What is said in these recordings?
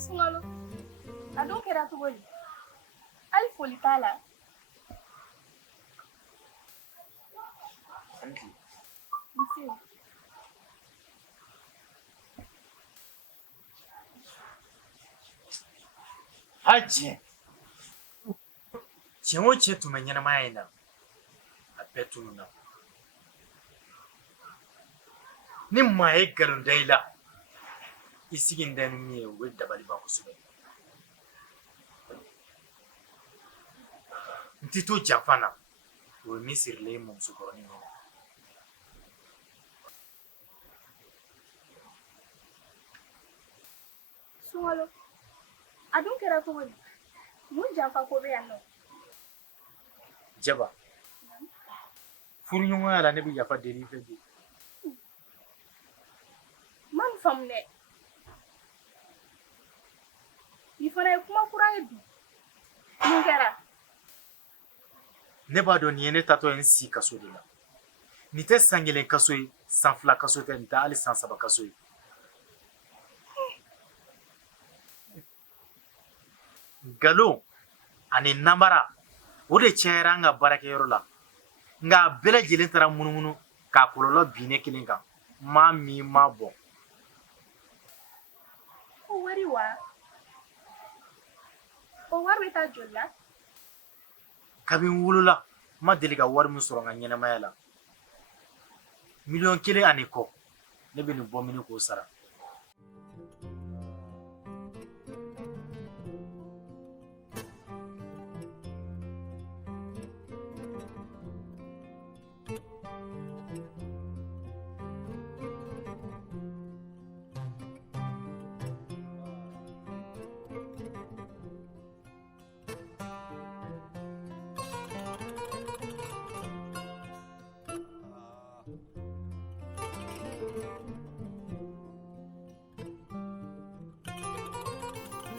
Sungalo. A don kɛra cogo di? Hali foli t'a la. Nse. Haji. Tiɲɛ o tiɲɛ tun bɛ ɲɛnamaya in na a bɛɛ tununna. Ni maa ye nkalon da i la i sigi n da ni min ye o ye dabaliba kosɛbɛ. N tɛ to janfa na o ye min sirilen ye musokɔrɔnin min na. Sungalo. A don kɛra cogo di? Mun janfa ko bɛ yan nɔ? Jaba. Furuɲɔgɔnya la ne bɛ yafa deli i fɛ bi. Man faamu dɛ. Ni fana ye kuma kura ye bi. Mun kɛra? Ne b'a dɔn nin ye ne tatɔ ye n si kaso de la. Nin tɛ san 1 kaso ye, san 2 kaso tɛ, nin tɛ hali san 3 kaso ye. Nkalon ani namara o de cayara an ka baarakɛyɔrɔ la. Nka a bɛɛ lajɛlen taara munumunu k'a kɔlɔlɔ bin ne kelen kan. Maa min ma bɔn. O wari wa? O wari bɛ taa joli la? Kabini n wolola n ma deli ka wari min sɔrɔ n ka ɲɛnamaya la. 1,000,000 ani kɔ ne bɛ nin bɔ mini k'o sara.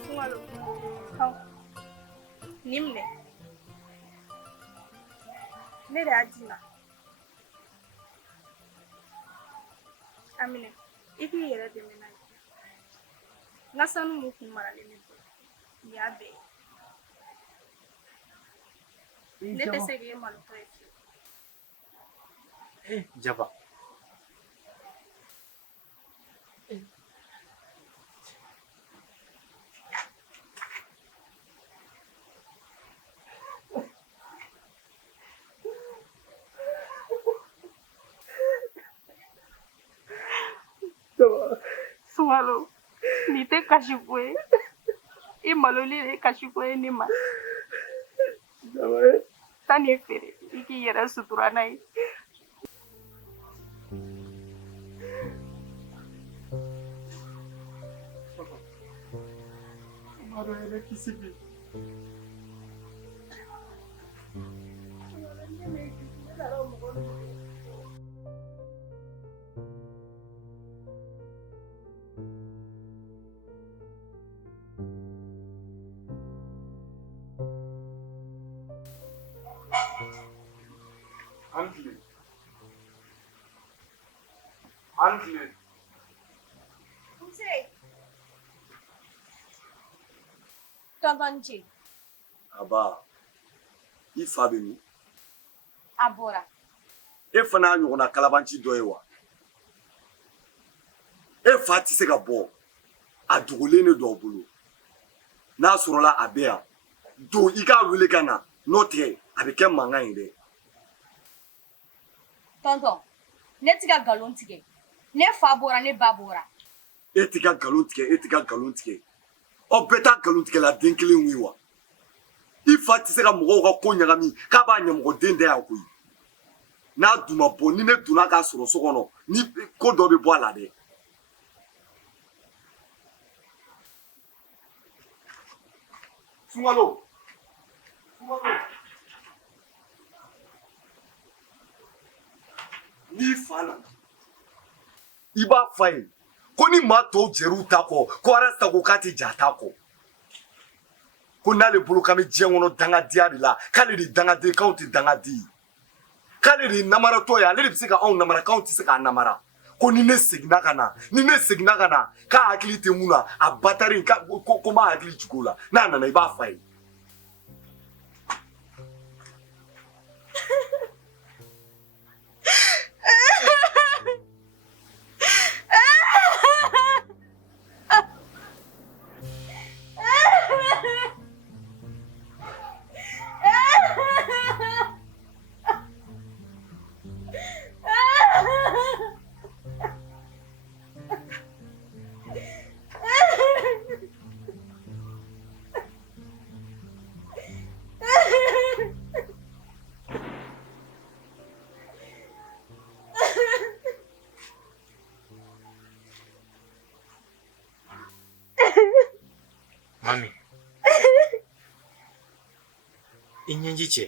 Sungalo. Hau. Ni minɛ. Ne de y'a d'i ma. A minɛ. I k'i yɛrɛ dɛmɛ n'a ye. N ka sanu mun kun maralen ne bolo. Nin y'a bɛɛ ye. Ne tɛ se k'e malotɔ ye fiyewu. Jaba. Sungalo. Nin tɛ kasiko ye. I maloli de ye kasiko ye ne ma. Taa nin feere i k'i yɛrɛ sutura n'a ye. Maro yɛrɛ kisi bi. Antle. Nse. Tonton Nci. Aba, i fa bɛ min? A bɔra. E fana y'a ɲɔgɔnna kalabanci dɔ ye wa? E fa tɛ se ka bɔ, a dogolen de don aw bolo. N'a sɔrɔla a bɛ yan, don i k'a wele ka na, n'o tɛ a bɛ kɛ mankan ye dɛ. Tonton, ne tɛ ka nkalon tigɛ. Ne fa bɔra, ne ba bɔra. E tɛ ka nkalon tigɛ, e tɛ ka nkalon tigɛ. Aw bɛɛ ta nkalon tigɛla den kelen ye wa? I fa tɛ se ka mɔgɔw ka ko ɲagami k'a b'a ɲɛmɔgɔden da yan koyi. N'a dun ma bɔ, ni ne donna k'a sɔrɔ so kɔnɔ, ni ko dɔ bɛ bɔ a la dɛ. Sungalo. N'i fa nana, i b'a f'a ye ko ni maa tɔw jɛr'u ta kɔ ko Arasta ko k'a tɛ ja ta kɔ. Ko n'ale bolo k'an bɛ diɲɛ kɔnɔ dangadenya de la, k'ale de dangaden k'anw tɛ dangaden ye. K'ale de ye namaratɔ ye, ale de bɛ se ka anw namara k'anw tɛ se k'a namara. ko ni ne segina kana ka hakili tɛ mun na a batari ko ma hakili jig'o la n'a nana i b'a fa ye. Mami, i ɲɛji cɛ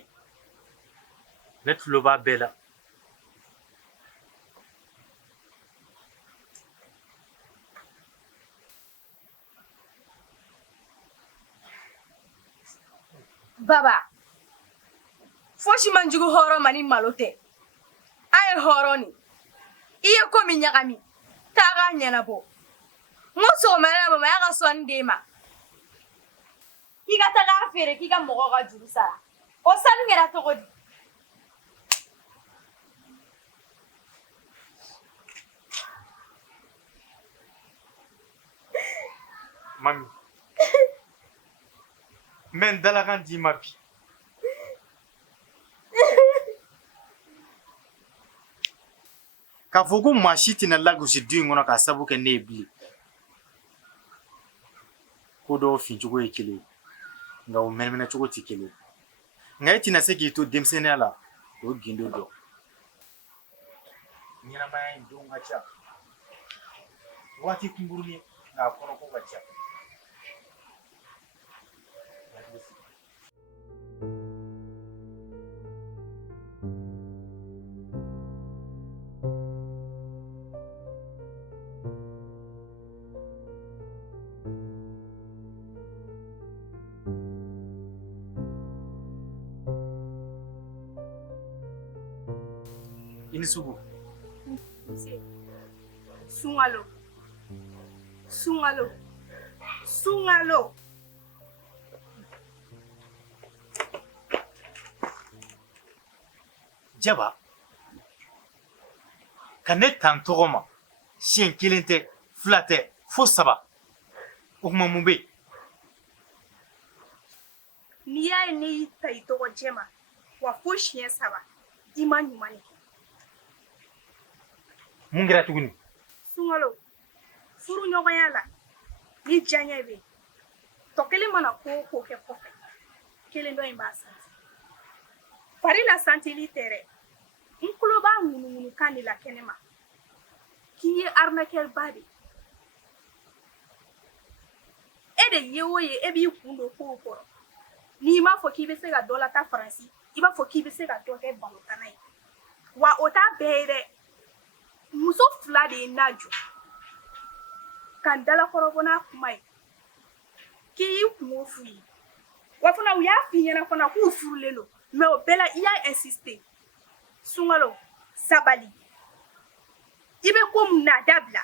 ne tulo b'a bɛɛ la. Baba, fosi man jugu hɔrɔn ma ni malo tɛ. A ye hɔrɔn ni. I ye ko min ɲagami, taa k'a ɲɛnabɔ. N ko sɔgɔmada la y'a ka sɔnni d'e ma. K'i ka taga a feere k'i ka mɔgɔw ka juru sara. O sanu kɛra cogo di? Mami, n bɛ n dalakan d'i ma bi. K'a fɔ ko maa si tɛna lagosi du in kɔnɔ k'a sabu kɛ ne ye bilen. Ko dɔw fincogo ye kelen ye, nka o mɛnɛmɛnɛcogo tɛ kelen ye. Nka e tɛna se k'i to denmisɛnniya la o gindo dɔn. Ɲɛnamaya in don ka ca. Waati kunkurunin nka a kɔnɔko ka ca. I ni sugu. Sunkalo. Sunkalo. Sunkalo. Jaba, ka ne tan tɔgɔ ma siɲɛ kelen tɛ, fila tɛ, fo 3. O kuma mun bɛ yen? N'i y'a ye ne y'i ta i tɔgɔ jɛ ma, wa fo siɲɛ 3, i ma ɲuman de kɛ. Mun kɛra tuguni? Sunkalo, furu ɲɔgɔnya la, ni diyaɲɛ bɛ yen, tɔ kelen mana ko o ko kɛ kɔfɛ, kelen dɔ in b'a santi. Fari la santili tɛ dɛ, n tulo b'a ŋunuŋunukan de la kɛnɛma, k'i ye arnaqueur ba de ye. E de ye o ye e b'i kun don kow kɔrɔ. N'i m'a fɔ k'i bɛ se ka dɔ lata Faransi, i b'a fɔ k'i bɛ se ka dɔ kɛ balontanna ye. Wa o t'a bɛɛ ye dɛ. Muso 2 de ye n'a jɔ. Ka n dalakɔrɔbɔ n'a kuma ye. K'i y'i kungo f'u ye. Wa fana u y'a f'i ɲɛna fana k'u furulen don. Mais o bɛɛ la i y'a insister. Sunkalo, sabali. I bɛ ko mun na dabila.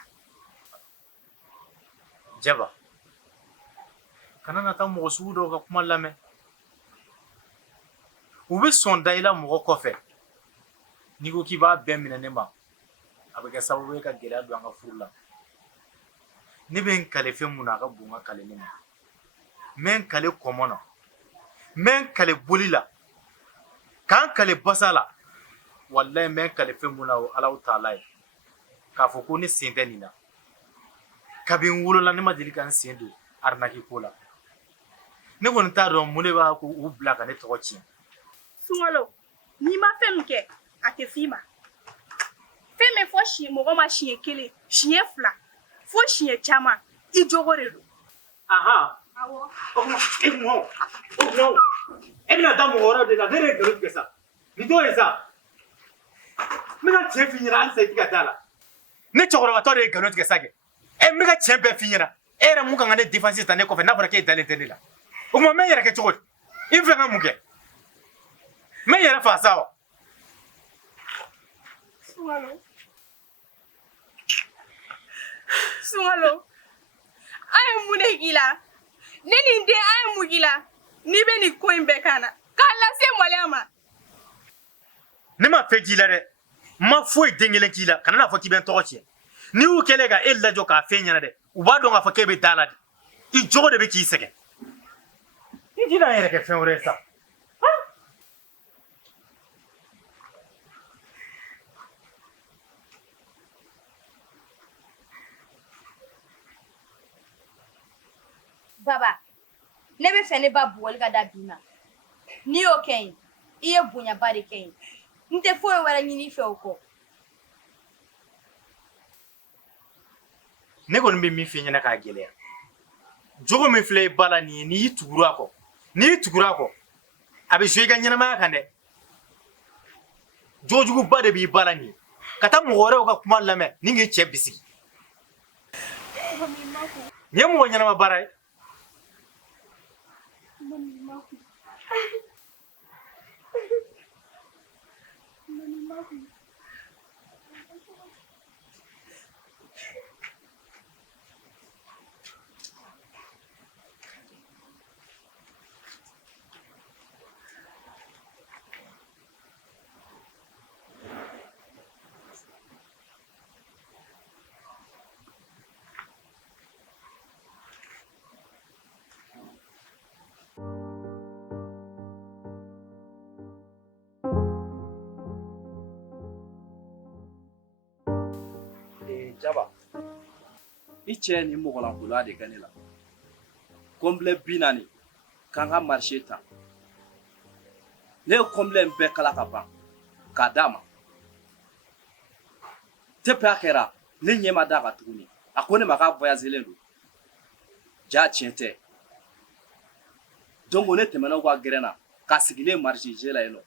Jaba, kana na taa mɔgɔ sugu dɔw ka kuma lamɛn. U bɛ sɔn da i la mɔgɔ kɔfɛ. N'i ko k'i b'a bɛɛ minɛ ne ma, a bɛ kɛ sababu ye ka gɛlɛya don an ka furu la. Ne bɛ n kale fɛn mun na a ka bon ka kale ne ma. N bɛ n kale kɔmɔ na, n bɛ n kale boli la, k'an kale basa la. Walahi n bɛ n kale fɛn mun na o Alahu Taala ye. K'a fɔ ko ne sen tɛ nin na. Kabi n wolola ne ma deli ka n sen don arnaque ko la. Ne kɔni t'a dɔn mun de b'a ko u bila ka ne tɔgɔ tiɲɛ. Sunkalo, n'i ma fɛn min kɛ, a tɛ f'i ma. Fɛn min fɔ mɔgɔ ma siɲɛ 1, siɲɛ 2, fo siɲɛ caman, i jogo de don. Aha. Awɔ. O kuma e bɛna taa mɔgɔ wɛrɛw de la, ne de ye nkalon tigɛ sa. Nin t'o ye sa. N bɛ ka tiɲɛ f'i ɲɛna halisa i tɛ ka d'a la. Ne cɛkɔrɔbatɔ de ye nkalon tigɛ sa kɛ. N bɛ ka tiɲɛ bɛɛ f'i ɲɛna. E yɛrɛ mun kan ka ne défense ta ne kɔfɛ n'a fɔra k'e dalen tɛ ne la. O kuma n bɛ n yɛrɛ kɛ cogo di? I fɛ ka mun kɛ? N bɛ n yɛrɛ faga sa wa? Sunkalo, Sunkalo an ye mun de k'i la ne ni n den an ye mun k'i la n'i bɛ nin ko in bɛɛ kan na k'a lase maloya ma. Ne ma fɛn k'i la dɛ n ma foyi den kelen k'i la kana n'a fɔ k'i bɛ n tɔgɔ tiɲɛ n'i y'u kɛlen ka e lajɔ k'a fɛn ɲɛna dɛ u b'a dɔn k'a fɔ k'e bɛ da la de i jogo de bɛ k'i sɛgɛn i tɛna n yɛrɛ kɛ fɛn wɛrɛ ye sa. Baba, ne bɛ fɛ ne ba bugɔli ka da bi ma. N'i y'o kɛ yen, I ye bonyaba de kɛ yen. N tɛ foyi wɛrɛ ɲini I fɛ o kɔ. Ne kɔni bɛ min f'i ɲɛna k'a gɛlɛya jogo min filɛ i ba la nin ye n'i y'i tugura a kɔ a bɛ so i ka ɲɛnamaya kan dɛ jogojuguba de b'i ba la nin ye ka taa mɔgɔ wɛrɛw ka kuma lamɛn ni k'i cɛ bisigi nin ye mɔgɔ ɲɛnama baara ye. Jaba I cɛ ni mɔgɔlankolon de kɛ ne la complet 40 k'an ka marché ta ne ye complet in bɛɛ kala ka ban k'a d'a ma depuis a kɛra ne ɲɛ ma d'a kan tuguni a ko ne ma k'a voyagelen don ja tiɲɛ tɛ donc ne tɛmɛna u ka gɛrɛn na k'a sigilen marché G la yen nɔ.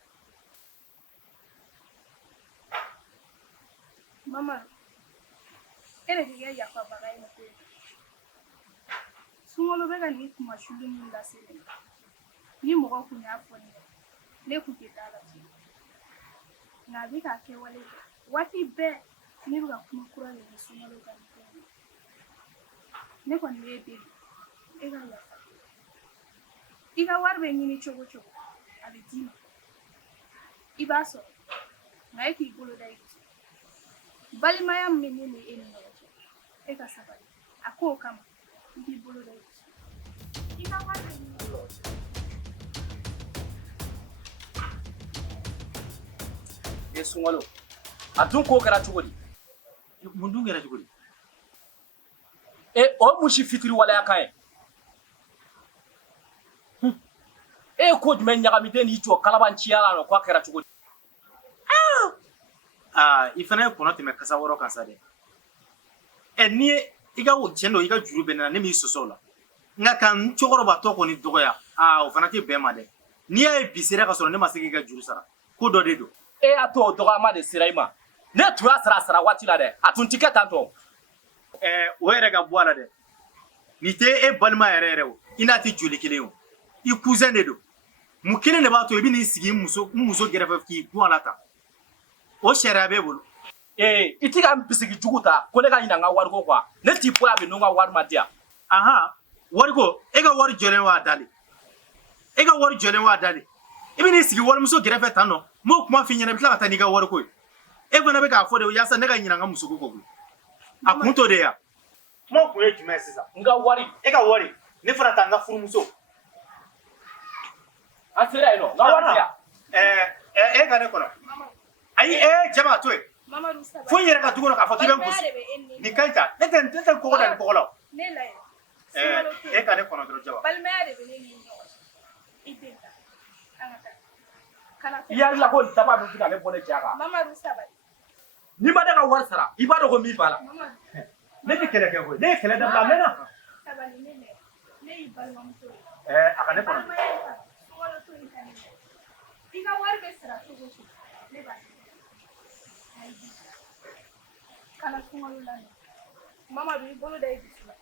Mama e de k'i kɛ yafabaga ye nin ko in na. Sunkalo bɛ ka nin kuma suli min lase ne ma ni mɔgɔ kun y'a fɔ ne kun tɛ taa la ten nka a bɛ k'a kɛwale kɛ waati bɛɛ ne bɛ ka kuma kura de ni Sunkalo ka nin ko in na. Ne kɔni b'e deli e ka yafa I ka wari bɛ ɲini cogo cogo a bɛ d'i ma I b'a sɔrɔ nka e k'i bolo da I kun balimaya min bɛ ne ni e ni ɲɔgɔn cɛ e ka sabali a k'o kama I k'i bolo da I kun I ka wari bɛ ɲini cogo cogo. Sunkalo a dun ko kɛra cogo di mun dun kɛra cogo di o musi fitiri waleya kan ye e ye ko jumɛn ɲagamiden n'i jɔ kalabanciya la nɔ k'a kɛra cogo di I fana ye kɔnɔ tɛmɛ kasa wɔrɔ kan sa dɛ n'i ye I ka tiɲɛ don I ka juru bɛ ne na ne m'i sɔsɔ o la nka ka n cɛkɔrɔbatɔ kɔni dɔgɔya o fana tɛ bɛn ma dɛ n'i y'a ye bi sera ka sɔrɔ ne ma se k'i ka juru sara ko dɔ de don. e y'a to o dɔgɔyama de sera I ma ne tun y'a sara waati la dɛ a tun ti kɛ tan tɔ. O yɛrɛ ka bɔ a la dɛ nin tɛ e balima yɛrɛ yɛrɛ o I n'a tɛ joli kelen o I cousin de don mun kelen de b'a to I bɛ n'i sigi n muso gɛrɛfɛ k'i gun a la tan o sariya b'e bolo. I ti ka n bisigi jugu ta ko ne ka ɲina n ka wariko kɔ ne t'i bɔ a bɛ n'o ka wari ma di yan. wariko e ka wari jɔlen wa dalen e ka wari jɔlen wa dalen I bɛ n'i sigi warimuso gɛrɛfɛ tan nɔ n m'o kuma f'i ɲɛna I bɛ tila ka taa n'i ka wariko ye e fana bɛ k'a fɔ de yaasa ne ka ɲina n ka muso ko kɔ a kun t'o de ye wa. Kuma kun ye jumɛn ye sisan n ka wari e ka wari ne fana ta n ka furumuso. an sera yen nɔ n ka wari di yan. E ka ne kɔnɔ ayi Jaba to yen fo n yɛrɛ ka du kɔnɔ k'a fɔ k'i bɛ n gosi nin ka ɲi ta ne tɛ kɔgɔ da nin kɔgɔ la o. E ka ne kɔnɔ dɔrɔn Jaba. Balimaya de bɛ ne ni ɲɔgɔn cɛ I den ta an ka taa. I hakili la ko nin daba bɛ se ka ne bɔ ne cɛ kan. Mamadu sabali. N'i ma ne ka wari sara I b'a dɔn ko min b'a la. Ne tɛ kɛlɛ kɛ koyi ne ye kɛlɛ dabila a mɛnna. Sabali ne y'i balimamuso ye. A ka ne kɔnɔ. Sunkalo to in ka ne minɛ I ka wari bɛ sara cogo cogo ne b'a kana Sunkalo lamɛn Mamadu I bolo da I dusu la.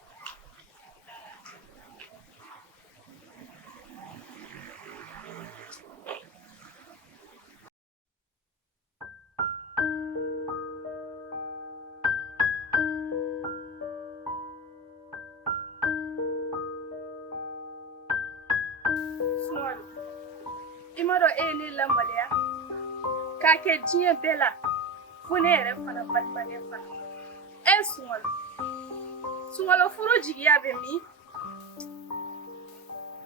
ma dɔn e ye ne lamaloya k'a kɛ diɲɛ bɛɛ la fo ne yɛrɛ fana balimakɛ fana Suŋalo furu jigiya bɛ min?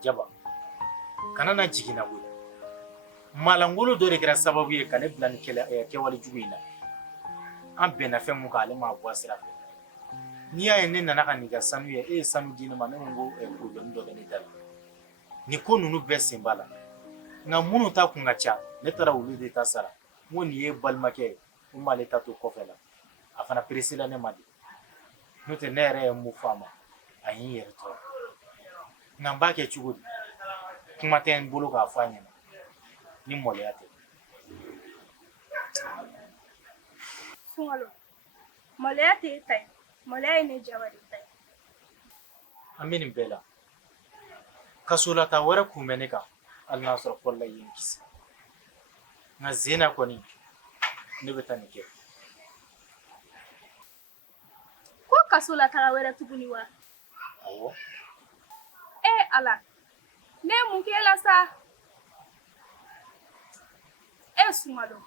Jaba, kana na jigin na wuli. Malangolo dɔ de kɛra sababu ye ka ne bila ni kɛwale jugu in na. An bɛnna fɛn mun kan ale m'a bɔ a sira fɛ. N'i y'a ye ne nana ka n'i ka sanu ye, e ye sanu di ne ma, ne ko n ko problème dɔ bɛ ne da la. Ni ko ninnu bɛɛ sen b'a la. Nka minnu ta kun ka ca, ne taara olu de ta sara. N ko nin ye balimakɛ ye, n m'ale ta to kɔfɛ la. A fana pressé la ne ma de. N'o tɛ ne yɛrɛ ye mun fɔ a ma, a ye n yɛrɛ tɔɔrɔ. Nka n b'a kɛ cogo di? Kuma tɛ n bolo k'a fɔ a ɲɛna. Ni mɔlɛya tɛ. Suŋalo, mɔlɛya t'e ta ye. Mɔlɛya ye ne Jaba de ta ye. An bɛ nin bɛɛ la. Kasolata wɛrɛ kun bɛ ne kan, hali n'a sɔrɔ Pɔlila ye n kisi. Nka Zena kɔni, ne bɛ taa nin kɛ. Ko kaso la taga wɛrɛ tuguni wa? Awɔ. Ala, ne ye mun k'e la sa? Suŋalo.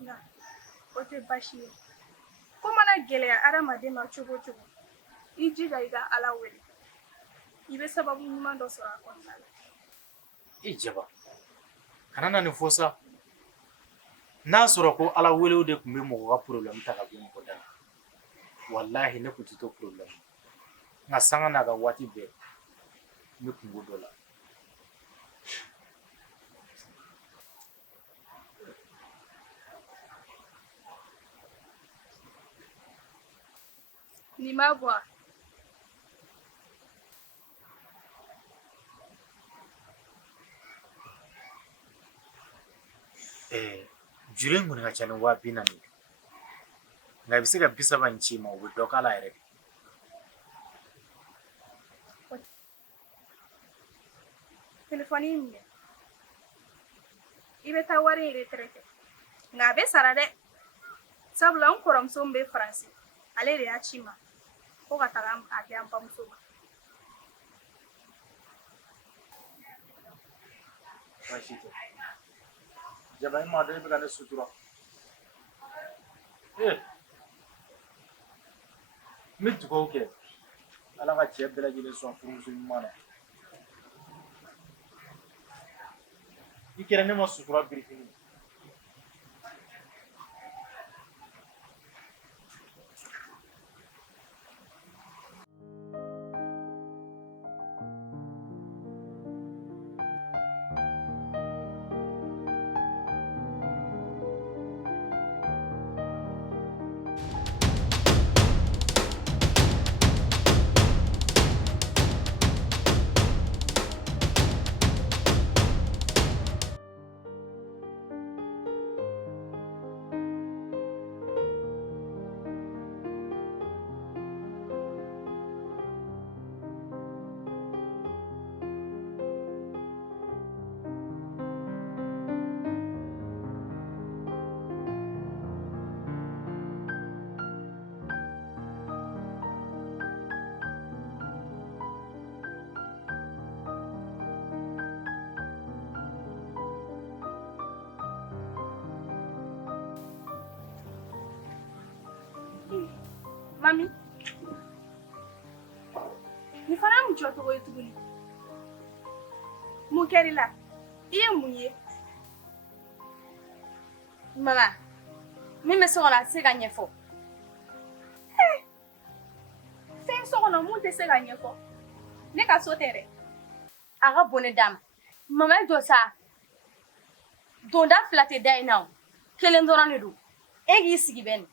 Nka o tɛ baasi ye. Ko mana gɛlɛya adamaden ma cogo o cogo, i jija i ka Ala wele. I bɛ sababu ɲuman dɔ sɔrɔ a kɔnɔna la. I Jaba, kana na nin fɔ sa. N'a sɔrɔ ko Ala welew de tun bɛ mɔgɔ ka problème ta ka bɔ mɔgɔ da la, wallahi ne tun tɛ to problème. Nka sanga n'a ka waati bɛɛ, n bɛ kungo dɔ la. Nin ma bɔ a? Juru in kɔni ka ca ni 40,000 ye. Nka i bɛ se ka 30 in ci ma, o bɛ dɔ k'a la yɛrɛ de. Telefɔni in minɛ. I bɛ taa wari in retraité. Nka a bɛ sara dɛ. Sabula n kɔrɔmuso min bɛ Faransi, ale de y'a ci ma. Ko ka taga a di an bamuso ma. Baasi tɛ. Jaba, i m'a dɔn i bɛ ka ne sutura. N bɛ dugawu kɛ Ala ka cɛ bɛɛ lajɛlen sɔn furumuso ɲuman na. I kɛra ne ma sutura birifini. Mami, nin fana ye mun jɔcogo ye tuguni? Mun kɛr'i la? I ye mun ye? Mama, min bɛ so kɔnɔ a tɛ se ka ɲɛfɔ. Fɛn so kɔnɔ mun tɛ se ka ɲɛfɔ. Ne ka so tɛ dɛ. A ka bon ne d'a ma. Mama ye jɔ sa. Donda 2 tɛ da in na o. 1 dɔrɔn de don. E k'i sigi bɛ nin.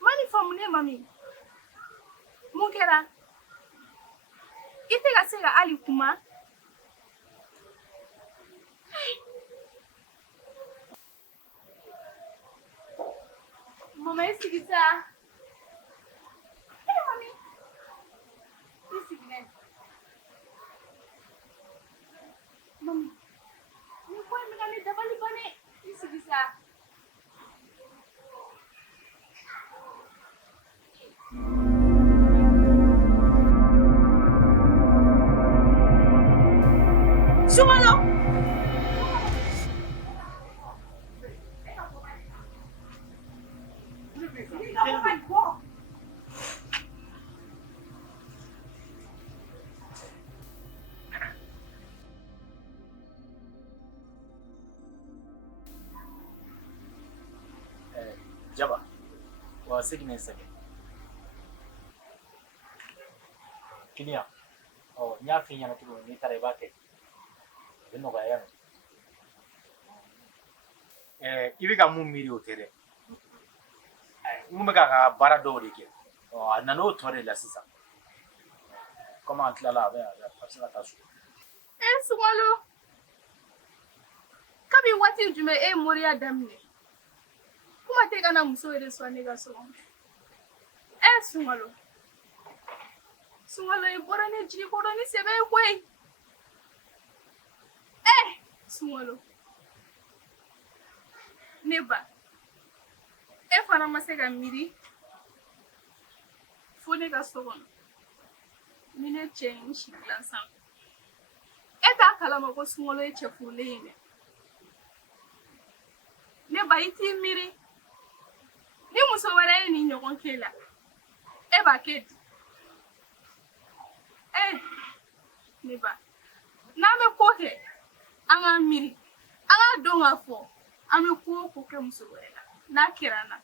Mani faamu ne mami. Mun kɛra? I tɛ ka se ka hali kuma? Mama, i sigi sa. Mami, i sigi ne. sa. Sungalo. Jaba, wa segine sege. Kiniya, nya fi nyana tulo ni tare ba ke. Bino ga yana. Ibi ka mun miri o tere. Mun ka bara do de ke. Nano tore la sisa. Comment la ba parce que ta su. Sungalo. Kabi wati jume Moria damne. Kuma te kana muso yɛrɛ sɔn ne ka so kɔnɔ Sungalo i bɔra ne jigi kɔrɔ ni sɛbɛ ye koyi Sungalo ne ba fana ma se ka miiri fo ne ka so kɔnɔ ni ne cɛ ye n si dilan sanfɛ t'a kalama ko Sungalo ye cɛ furulen ye dɛ ne ba i t'i miiri ni muso wɛrɛ ye ni ɲɔgɔn kɛ la b'a kɛ di ne ba n'an bɛ ko kɛ an k'an miiri an k'a dɔn k'a fɔ an bɛ ko o ko kɛ muso wɛrɛ la n'a kɛra n na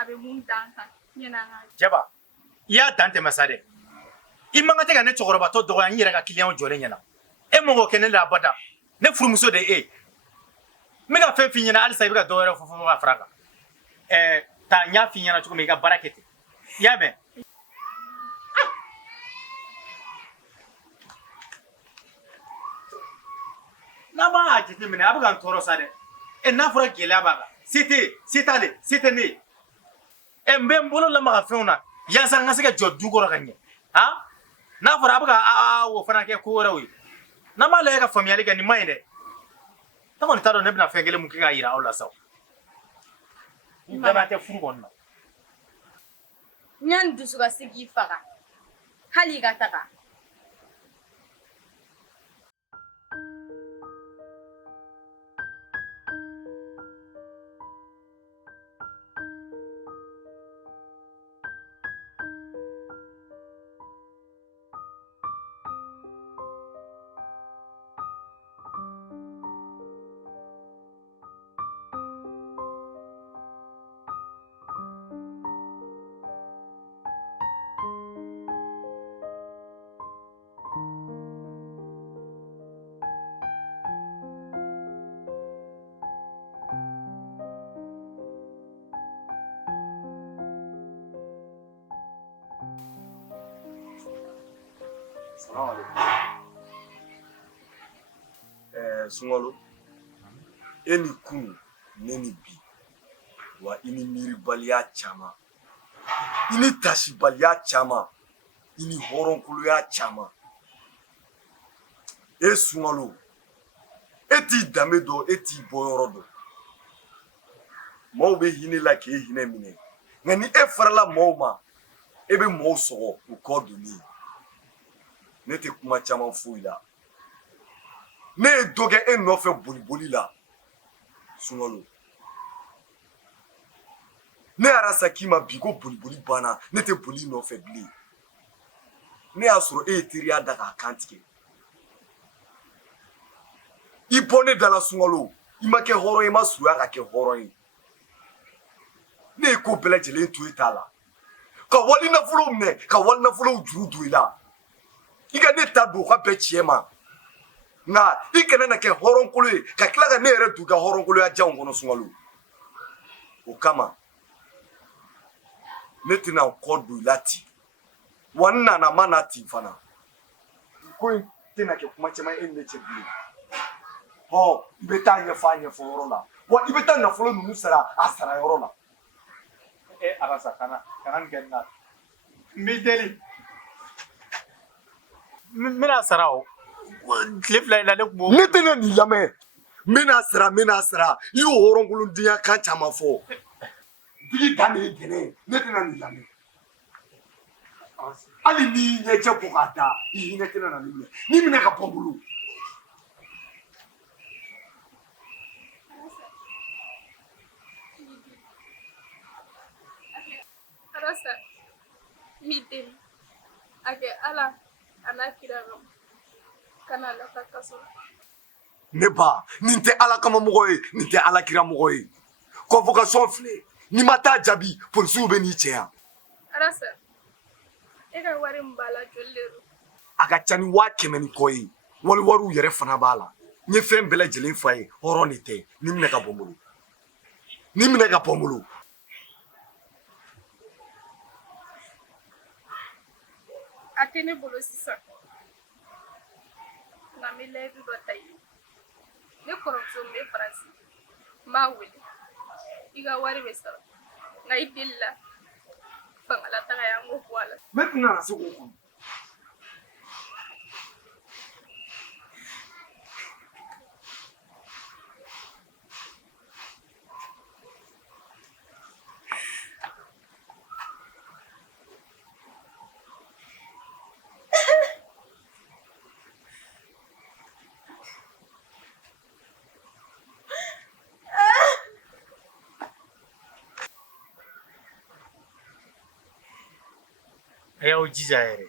a bɛ mun dan kan ɲɛna an ka Jaba, i y'a dan tɛmɛ sa dɛ. I man kan tɛ ka ne cɛkɔrɔbatɔ dɔgɔya n yɛrɛ ka kiliyanw jɔlen ɲɛna. E man k'o kɛ ne la abada. Ne furumuso de ye n bɛ ka fɛn f'i ɲɛna halisa i bɛ ka dɔ wɛrɛ fɔ ka fara a kan. Ta n y'a f'i ɲɛna cogo min i ka baara kɛ ten. I y'a mɛn? N'a b'a jateminɛ a bɛ ka n tɔɔrɔ sa dɛ. N'a fɔra gɛlɛya b'a kan se t'ale se tɛ ne ye. N bɛ n bolo lamaga fɛnw na yaasa n ka se ka jɔ du kɔrɔ ka ɲɛ. N'a fɔra a bɛ ka o fana kɛ ko wɛrɛw ye. N'an b'a lajɛ ka faamuyali kɛ nin ma ɲi dɛ. Ne kɔni t'a dɔn ne bɛna fɛn kelen mun kɛ k'a jira aw la sa. Danaya tɛ furu kɔnɔ na. N y'an dusu kasi k'i faga hali i ka taga. Sungalo e ni kunu ne ni bi wa i ni miiribaliya caman i ni tasibaliya caman i ni hɔrɔnkoloya caman Sungalo e t'i danbe dɔn e t'i bɔyɔrɔ dɔn maaw bɛ hinɛ la k'e hinɛ minɛ nka ni e farala maaw ma e bɛ maaw sɔgɔ u kɔ donni ye ne tɛ kuma caman foyi la ne ye dɔ kɛ e nɔfɛ boliboli la Sungalo ne arasa k'i ma bi ko boliboli banna ne tɛ boli nɔfɛ bilen ne y'a sɔrɔ e ye teriya da k'a kan tigɛ i bɔ ne dala Sungalo i ma kɛ hɔrɔn ye i ma surunya ka kɛ hɔrɔn ye ne ye ko bɛɛ lajɛlen to i t'a la ka wali nafolow minɛ ka wali nafolow juru don i la i ka ne ta don u ka bɛn tiɲɛ ma nka i kana na kɛ hɔrɔnkolo ye ka tila ka ne yɛrɛ don i ka hɔrɔnkoloya janw kɔnɔ Sungalo o kama ne tɛna n kɔ don i la ten wa n nana ma na ten fana ko in tɛna kɛ kuma caman e ni ne cɛ bilen i bɛ taa ɲɛfɔ a ɲɛfɔyɔrɔ la wa i bɛ taa nafolo ninnu sara a sarayɔrɔ la Arasa kana nin kɛ n na n b'i deli n bɛna sara o tile fila in na ne tun b'o ne tɛna nin lamɛn Mina sira i y'o hɔrɔnkolondenya kan caman fɔ digi dan de ye ntɛnɛn ne tɛna nin lamɛn hali n'i y'i ɲɛjɛ bɔ k'a da i hinɛ tɛna na nin minɛ ni minɛ ka bɔ n bolo Arasa, mi den, ake ala ana kira ram, kana la ta kaso. ne ba nin tɛ ala kama mɔgɔ ye nin tɛ ala kira mɔgɔ ye convocation filɛ n'i ma taa jaabi polisiw bɛ n'i cɛ yan Arasa, e ka wari min b'a la joli de don? a ka ca ni 100,000 ni kɔ ye wariw yɛrɛ fana b'a la n ye fɛn bɛɛ lajɛlen fa ye hɔrɔn de tɛ ni minɛ ka bɔ n bolo ni minɛ ka bɔ n bolo A tɛ ne bolo sisan. Nka n bɛ layidu dɔ ta i ye. Ne kɔrɔmuso min bɛ Faransi, n b'a wele. I ka wari bɛ sara. Nka i deli la fangalataga ye an k'o bɔ a la. ne tɛna na se k'o kɔnɔ a y'aw jija yɛrɛ